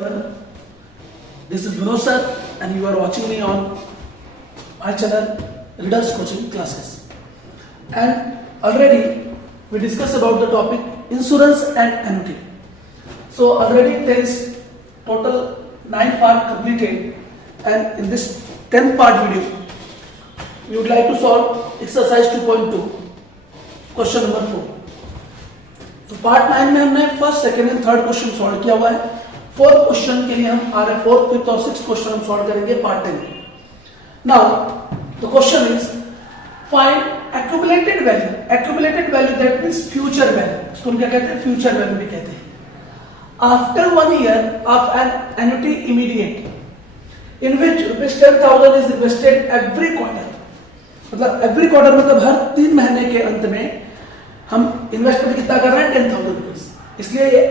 This is Vinod sir and you are watching me on my channel Readers Coaching Classes. And already we discussed about the topic insurance and annuity. So already there is total 9 part completed, and in this 10th part video we would like to solve exercise 2.2 question number 4. तो part 9 में हमने first, second and third question solve किया हुआ है. Fourth question के लिए हम आ रहे हैं, फोर्थ, फिफ्थ और सिक्स्थ क्वेश्चन हम सॉल्व करेंगे पार्ट 10 में. Now the question is find accumulated value. Accumulated value that means future value. इसको हम क्या कहते हैं? फ्यूचर वैल्यू भी कहते हैं. After 1 year of an annuity immediate in which ₹10,000 is invested every quarter. मतलब एवरी क्वार्टर मतलब हर 3 महीने के अंत में हम इन्वेस्टमेंट कितना कर रहे हैं? ₹10,000. इसलिए ये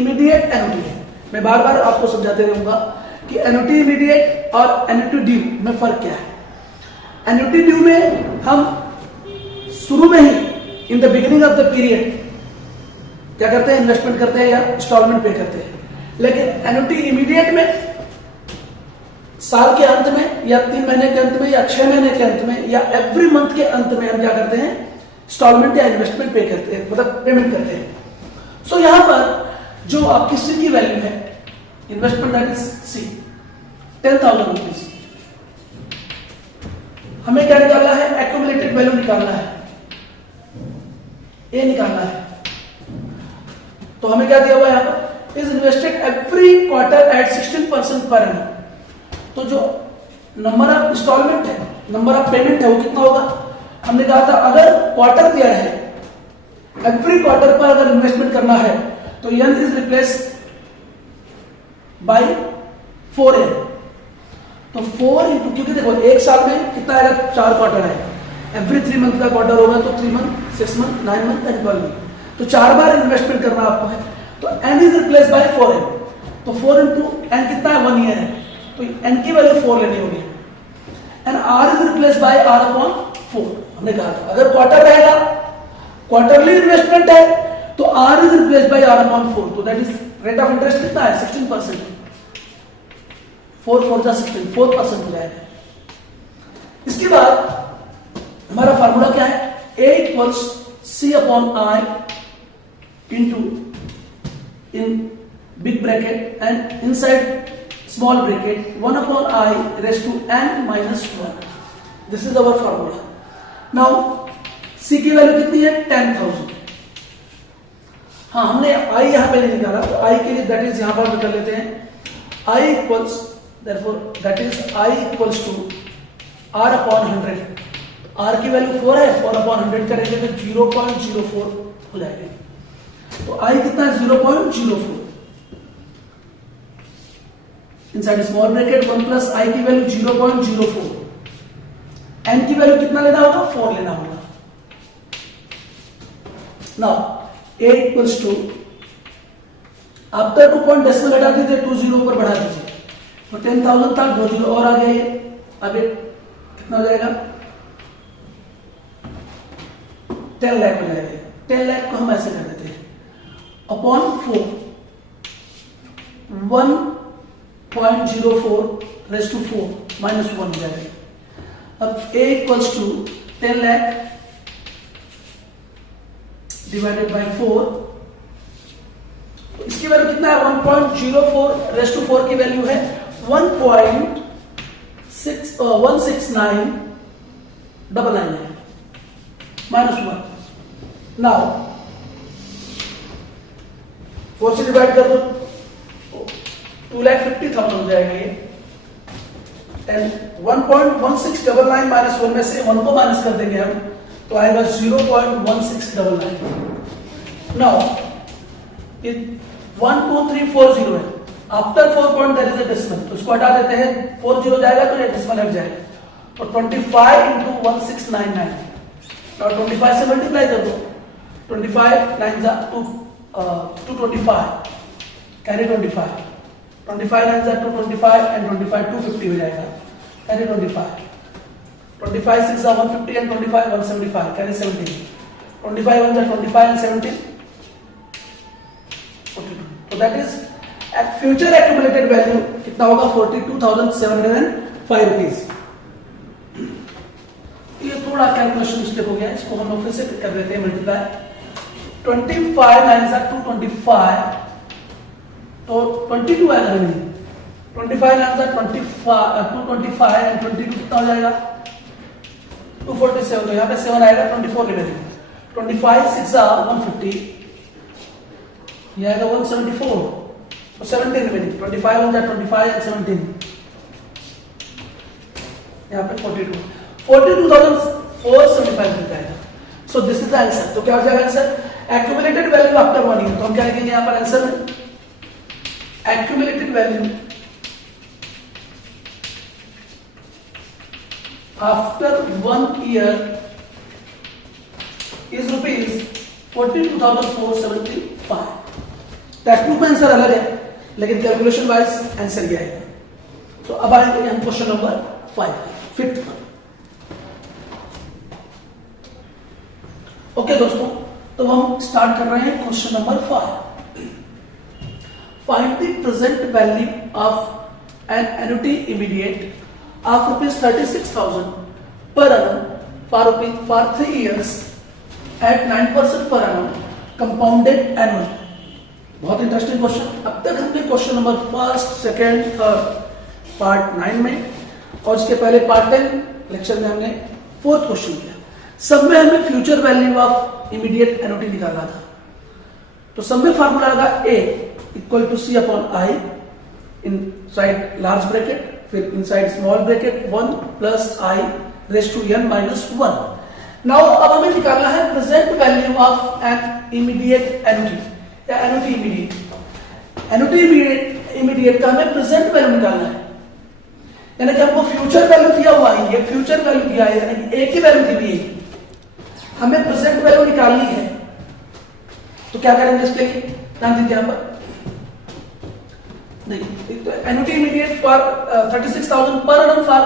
इमीडिएट एन्युटी है. मैं बार बार आपको समझाते रहूंगा कि एन्युटी इमीडिएट और एन्युटी ड्यू में फर्क क्या है. एन्युटी ड्यू में हम शुरू में ही in the beginning of the period क्या करते हैं? इन्वेस्टमेंट करते हैं या इंस्टॉलमेंट पे करते हैं. लेकिन एन्युटी इमीडिएट में साल के अंत में या 3 महीने के अंत में या 6 महीने के अंत में या एवरी मंथ के अंत में हम क्या करते हैं? इंस्टॉलमेंट या इन्वेस्टमेंट पे करते हैं, मतलब पेमेंट करते हैं. सो यहां पर जो आपकी सी की वैल्यू है, इन्वेस्टमेंट दैट इज सी, ₹10,000. हमें क्या निकालना है? एक्यूमुलेटेड वैल्यू निकालना है, ए निकालना है. तो हमें क्या दिया हुआ है यहां पर? Is invested every quarter at 16% per annum. तो जो नंबर ऑफ इंस्टॉलमेंट है, नंबर ऑफ पेमेंट है, वो कितना होगा? हमने कहा था अगर क्वार्टर दिया है, एवरी क्वार्टर पर अगर इन्वेस्टमेंट करना है तो n is replace by 4n. तो 4 इंटू, क्योंकि देखो एक साल में कितना आएगा? 4 क्वार्टर है. एवरी 3 मंथ का क्वार्टर होगा तो 3 month, 6 month, 9 month and 12 month. तो 4 बार इन्वेस्टमेंट करना आपको है. तो n is replace by 4n. तो 4 इंटू n कितना है? 1 ईयर है. तो n की वैल्यू 4 लेनी होगी. And r is replace by r upon 4. हमने कहा था अगर क्वार्टर रहेगा, क्वार्टरली इन्वेस्टमेंट है, तो r is replace by r upon 4. तो that is rate of interest कितना है? 16%. 4 4 जा 16, 4% हो जाएगा. इसके बाद हमारा फार्मूला क्या है? A equals C upon I into in big bracket and inside small bracket 1 upon I raise to n minus 1. This is our formula. Now C की वैल्यू कितनी है? 10,000. हाँ, हमने I यहां पे नहीं निकाला, तो I के लिए दैट इज यहां पर कर लेते हैं. I equals, therefore that is I equals to R upon 100. R की वैल्यू 4 है, 4 upon 100 करेंगे तो 0.04 हो जाएगी. तो I कितना है? 0.04. Inside small bracket 1 plus I की वैल्यू 0.04. N की वैल्यू कितना लेना होगा? 4 लेना होगा. Now A equals to, after 2 point decimal हटा दीजिए, 2 जीरो ऊपर बढ़ा दीजिए. तो 10,000 था, 2 जीरो और आ गया. ये अब कितना हो जाएगा? 10 लाख हो जाएगा. 10 लाख को हम ऐसे कर देते हैं अपॉन 4, 1.04 रेज टू 4 माइनस 1 हो जाएगा. अब A equals to 10 lakh divided by 4. इसकी वैल्यू कितना है? 1.04 रेज टू 4 की वैल्यू है 1.16999 है माइनस 1. नाउ 4 से डिवाइड कर दो, 2,50,000 हो जाएगा ये. एंड 1.1699 माइनस 1 में से 1 को माइनस कर देंगे हम, तो आएगा 0.1699. नाउ 1 2 3 4 0 है. After 4 point there is a decimal, तो इसको हटा देते हैं. 4 0 जाएगा तो ये डेसिमल हट जाएगा. तो 25 इंटू 1699. और 25 से मल्टीप्लाई कर दो. 25 9 जा 225 कैरी 25. 25 9 जा 225 एंड 25 250 हो जाएगा. कैरी 25. 25 6 जा 150 एंड 25 175 कैरी 17. 25 1 जा 25 and 17 42. So that is future accumulated value कितना होगा 42,705 रुपीज। ये थोड़ा कैलकुलेशन मिस्टेक हो गया, इसको हम लोग फिर से कर देते हैं मल्टीप्लाई। 25 9 225 तो 22 आएगा नहीं, 25 9 225 एंड 22 कितना हो जाएगा 247, तो यहाँ पे 7 आएगा, 24 रिमेनिंग। 25 6 150, ये आएगा 174, तो 17 रिमेनिंग। 25 हो जाए 25 एंड 17, यहाँ पे 42,475 मिल जाएगा। So this is the answer. तो क्या हो जाएगा answer? Accumulated value after 1 year, तो हम क्या लिखेंगे यहाँ पर आंसर में? Accumulated value after 1 year is rupees 42,475। Tax proof में आंसर अलग है, लेकिन कैलकुलेशन वाइज आंसर ये आएगा। तो अब आएंगे हम क्वेश्चन नंबर 5, फिफ्थ पर। ओके दोस्तों, तो हम स्टार्ट कर रहे हैं question number 5। Find the present value of an annuity immediate of ₹36,000 per annum for 3 years at 9% per annum compounded annually। बहुत इंटरेस्टिंग क्वेश्चन। अब तक हमने क्वेश्चन नंबर 1, 2, 3 पार्ट 9 में और उसके पहले पार्ट 10 लेक्चर में हमने 4th क्वेश्चन किया। सब में हमें future value of immediate annuity निकालना था। तो सब में फार्मूला लगा A equal to C upon I inside large bracket, फिर inside small bracket 1 plus I raise to n minus 1। Now अब हमें निकालना है present value of an immediate annuity या एन्युटी इमीडिएट। एन्युटी इमीडिएट का हमें present value निकालना है, यानी कि हमको फ्यूचर वैल्यू दिया हुआ है, ये फ्यूचर वैल्यू दिया है, यानी कि A की वैल्यू दी हुई है, हमें प्रेजेंट वैल्यू निकालनी है। तो क्या करेंगे इसके लिए? ध्यान दीजिए यहां पर। नहीं, एन्युटी इमीडिएट फॉर 36,000 पर annum फॉर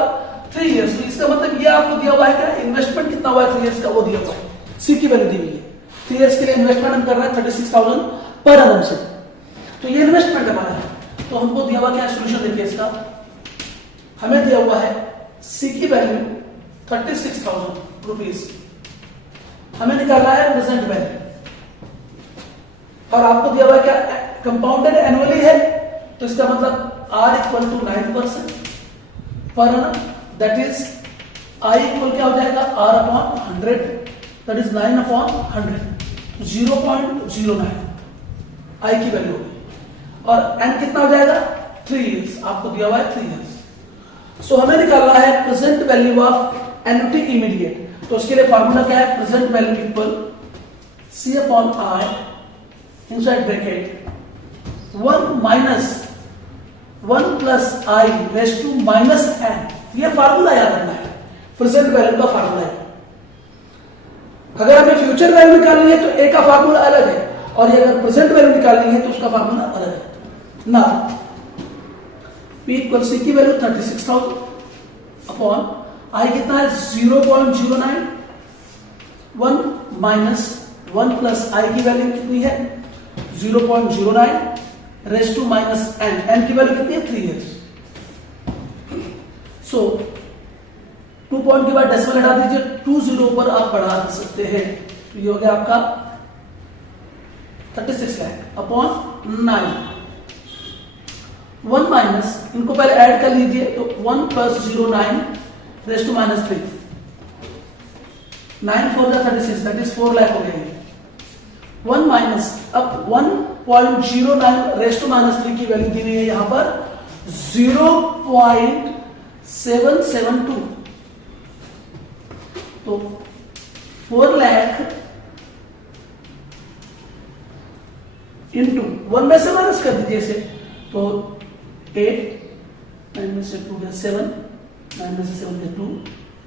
3 years, तो इसका मतलब ये आपको दिया हुआ है क्या? इन्वेस्टमेंट कितना हुआ है 3 years का, वो दिया हुआ है। सी की वैल्यू दी हुई है, 3 years के लिए इन्वेस्टमेंट हम कर रहे हैं 36,000 पर annum से, तो ये इन्वेस्टमेंट हमारा है। तो हमको दिया हुआ क्या सोल्यूशन देखिए इसका, हमें दिया हुआ है सी की वैल्यू 36,000 रुपीज, हमें निकालना है प्रेजेंट वैल्यू, और आपको दिया हुआ क्या? कंपाउंडेड एनुअली है, तो इसका मतलब R इक्वल टू 9% पर annum, that is I equal क्या हो जाएगा? R upon 100, that is 9 upon 100, 0.09 I की वैल्यू होगी। और N कितना हो जाएगा? 3 years, आपको दिया हुआ है 3 years। सो हमें निकालना है present value of annuity immediate. तो उसके लिए फार्मूला क्या है? Present value equal C upon I inside bracket 1 minus 1 plus I raise to minus n। ये फार्मूला याद रखना है, प्रेजेंट वैल्यू का फार्मूला है। अगर हमें फ्यूचर वैल्यू निकालनी है तो A का फार्मूला अलग है, और ये अगर प्रेजेंट वैल्यू निकालनी है तो उसका फार्मूला अलग है ना। P इक्वल C की वैल्यू 36,000 अपॉन I कितना है? 0.09, 1 माइनस 1 प्लस I की वैल्यू कितनी है? 0.09 raise to minus n, n की वैल्यू कितनी है? 3 years। सो 2 पॉइंट के बाद डेसिमल हटा दीजिए, 2 0 पर आप बढ़ा सकते हैं, तो ये हो गया आपका 36 लाख अपॉन 9। 1 माइनस, इनको पहले ऐड कर लीजिए, तो 1 plus 09 raise to minus 3, 9 4 36, that is 4 lakh हो गए। 1 माइनस, अब 1.09 रेज़ टू माइनस 3 की वैल्यू दी हुई है यहां पर 0.772, तो 4 लाख इंटू 1 में से माइनस कर दीजिए इसे, तो 8, 9 में से 2 गया 7, 9 में से 7 गया 2,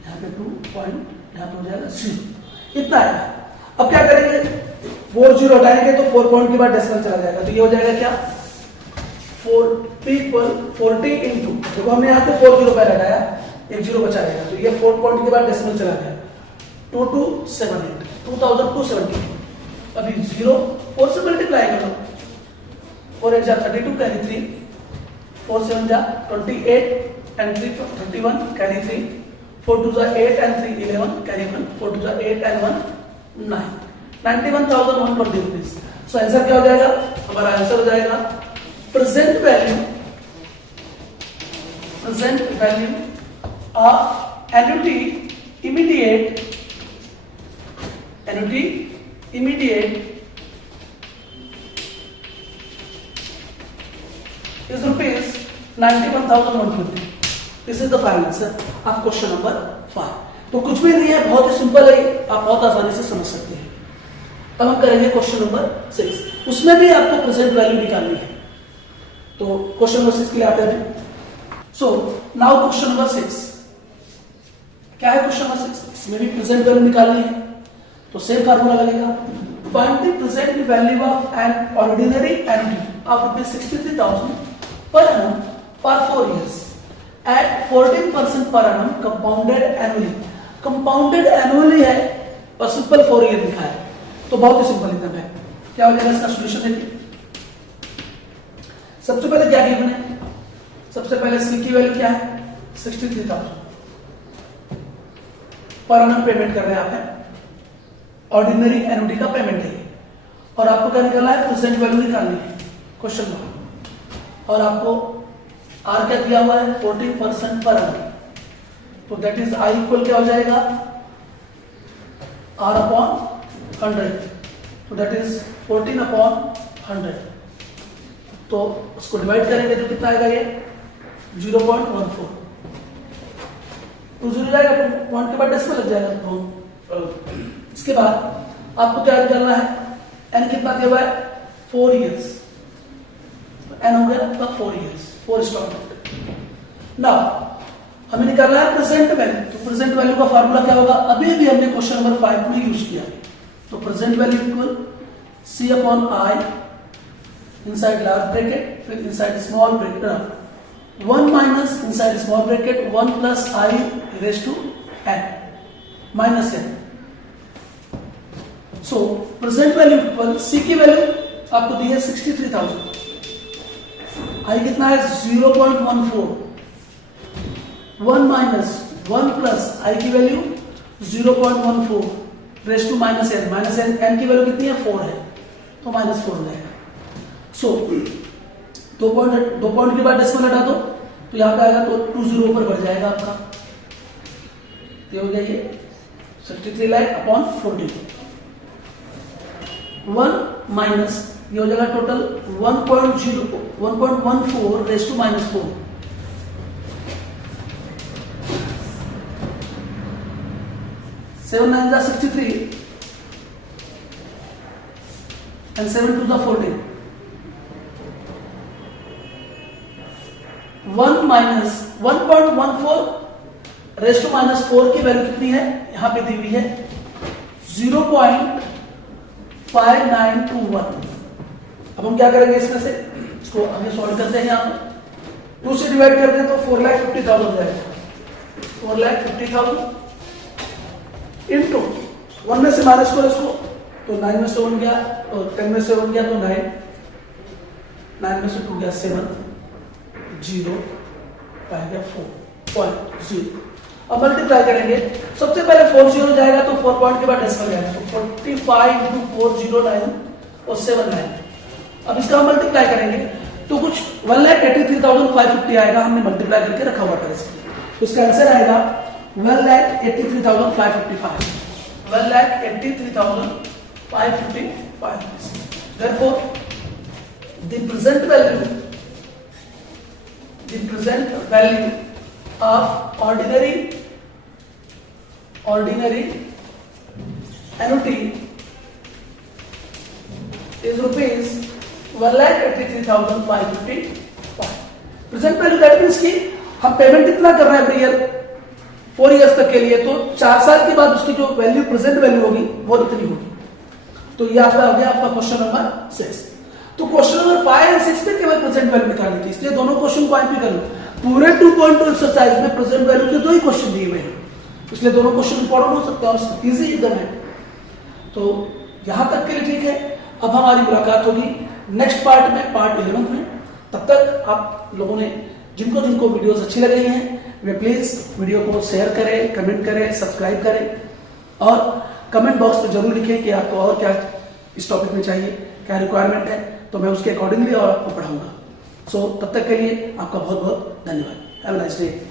यहाँ पे 2 पॉइंट, यहाँ पे हो जाएगा 0, इतना आएगा। अब क्या करेंगे? 4 0 हटाएंगे तो 4 पॉइंट के बाद डेसिमल चला जाएगा, तो ये हो जाएगा क्या? 40 इंटू, देखो हमने यहाँ पे 4 0 पहले हटाया, 1 0 बचा रहेगा, तो ये 4 पॉइंट के बाद डेसिमल चला गया, 2278, 2270। अभी 0 4 से मल्टीप्लाई करो, 4 4 8 जा 32 कैरी 3, 4 7 जा 28 and 3 31 कैरी 3, 4 2 जा 8 and 3 11 कैरी 1, 4 2 जा 8 and 1 9, 91,120 रुपीज। सो आंसर क्या हो जाएगा? हमारा आंसर हो जाएगा present value of annuity immediate is rupees 91,120। This is the final answer of question number 5। तो कुछ भी नहीं है, बहुत ही सिंपल है, आप बहुत आसानी से समझ सकते हैं। अब हम करेंगे क्वेश्चन नंबर 6, उसमें भी आपको प्रेजेंट वैल्यू निकालनी है। तो क्वेश्चन नंबर 6 के लिए आते हैं। सो नाउ क्वेश्चन नंबर 6 क्या है? क्वेश्चन नंबर 6 इसमें भी प्रेजेंट वैल्यू निकालनी है, तो सेम फार्मूला लगेगा। Find the present value of an ordinary annuity of 63,000 per annum for 4 years at 14% per annum compounded annually। compounded annually है और सिंपल 4 ईयर लिखा है, तो बहुत ही सिंपल एकदम है। क्या हो जाएगा इसका सॉल्यूशन? देखिए सबसे पहले क्या गिवन है? सबसे पहले सी की वैल्यू क्या है? 63,000 पर annum पेमेंट कर रहे हैं आप, ऑर्डिनरी एन्युटी का पेमेंट है, और आपको क्या निकालना है? प्रेजेंट वैल्यू निकालनी है क्वेश्चन में। और आपको आर क्या दिया हुआ है? 14% पर annum, तो दैट इज आई इक्वल क्या हो जाएगा? आर अपॉन 100, तो दैट इज 14 अपॉन 100। तो उसको डिवाइड करेंगे तो कितना आएगा? ये 0.14, 2 0 जाएगा, पॉइंट के बाद डेसिमल लग जाएगा। तो इसके बाद आपको क्या निकालना है? एन कितना दिया हुआ है? 4 इयर्स, एन हो गया आपका 4 इयर्स, 4 इंस्टॉलमेंट। नाउ हमें निकालना है प्रेजेंट वैल्यू। तो प्रेजेंट वैल्यू का फार्मूला क्या होगा? अभी भी हमने क्वेश्चन नंबर 5 में यूज किया। तो present value equal C upon I inside large bracket, फिर inside small bracket 1 minus inside small bracket 1 plus I raise to N minus N. So present value equal C की value आपको दी है 63,000, आई कितना है? 0.14, 1 minus 1 plus I की value 0.14 raise to minus n, minus n की value कितनी है? 4 है, तो माइनस 4 रहेगा। सो 2 पॉइंट के बाद डेसिमल हटा दो, तो यहां पे आएगा तो 20 ऊपर बढ़ जाएगा आपका, ये हो गया ये 63 लाख अपॉन 40, 1 माइनस ये हो जाएगा total 1.14 raise to minus 4, 7 9 63 and 7 2 14, 1 minus 1.14 raise to minus 4 की वैल्यू कितनी है? यहां पे दी हुई है 0.5921। अब हम क्या करेंगे इसमें से? इसको हमें सॉल्व करते हैं। यहाँ पे 2 से डिवाइड करते हैं तो 4,50,000 हो जाएगा, 4,50,000 इंटू 1 में से माइनस करो इसको, तो 9 में से 1 गया, तो 10 में से 1 गया तो 9 में से 2 गया 7, 0 आएगा 4.0। अब मल्टीप्लाई करेंगे, सबसे पहले 4 0 जाएगा तो 4 पॉइंट के बाद डेसिमल जाएगा, तो 45 into 409 और 79। अब इसका हम मल्टीप्लाई करेंगे तो कुछ 1,83,550 आएगा, हमने मल्टीप्लाई करके रखा हुआ था इसके, तो इसका आंसर आएगा 1,83,555, 1,83,555। Therefore, the present value of ordinary annuity is rupees 1,83,555। Present value that means कि हम पेमेंट कितना कर रहे हैं एवरी ईयर 4 इयर्स तक के लिए, तो 4 साल के बाद उसकी जो वैल्यू प्रेजेंट वैल्यू होगी वो इतनी होगी। तो ये आपका हो गया आपका क्वेश्चन नंबर 6। तो क्वेश्चन नंबर 5 और 6 में केवल प्रेजेंट वैल्यू निकालनी थी, इसलिए दोनों क्वेश्चन को कॉपी कर लो। पूरे 2.2 एक्सरसाइज में प्रेजेंट वैल्यू के 2 ही क्वेश्चन दिए हुए हैं, इसलिए दोनों क्वेश्चन इंपॉर्टेंट हो सकते हैं और इजी एकदम है। तो यहां तक के लिए ठीक है। अब हमारी मुलाकात होगी नेक्स्ट पार्ट में, पार्ट 11 में। तब तक आप लोगों ने जिनको जिनको वीडियोस अच्छी लग रही हैं वे प्लीज वीडियो को शेयर करें, कमेंट करें, सब्सक्राइब करें और कमेंट बॉक्स में जरूर लिखें कि आपको और क्या इस टॉपिक में चाहिए, क्या रिक्वायरमेंट है, तो मैं उसके अकॉर्डिंगली और आपको पढ़ाऊंगा। सो तब तक के लिए आपका बहुत बहुत धन्यवाद। Have a nice day.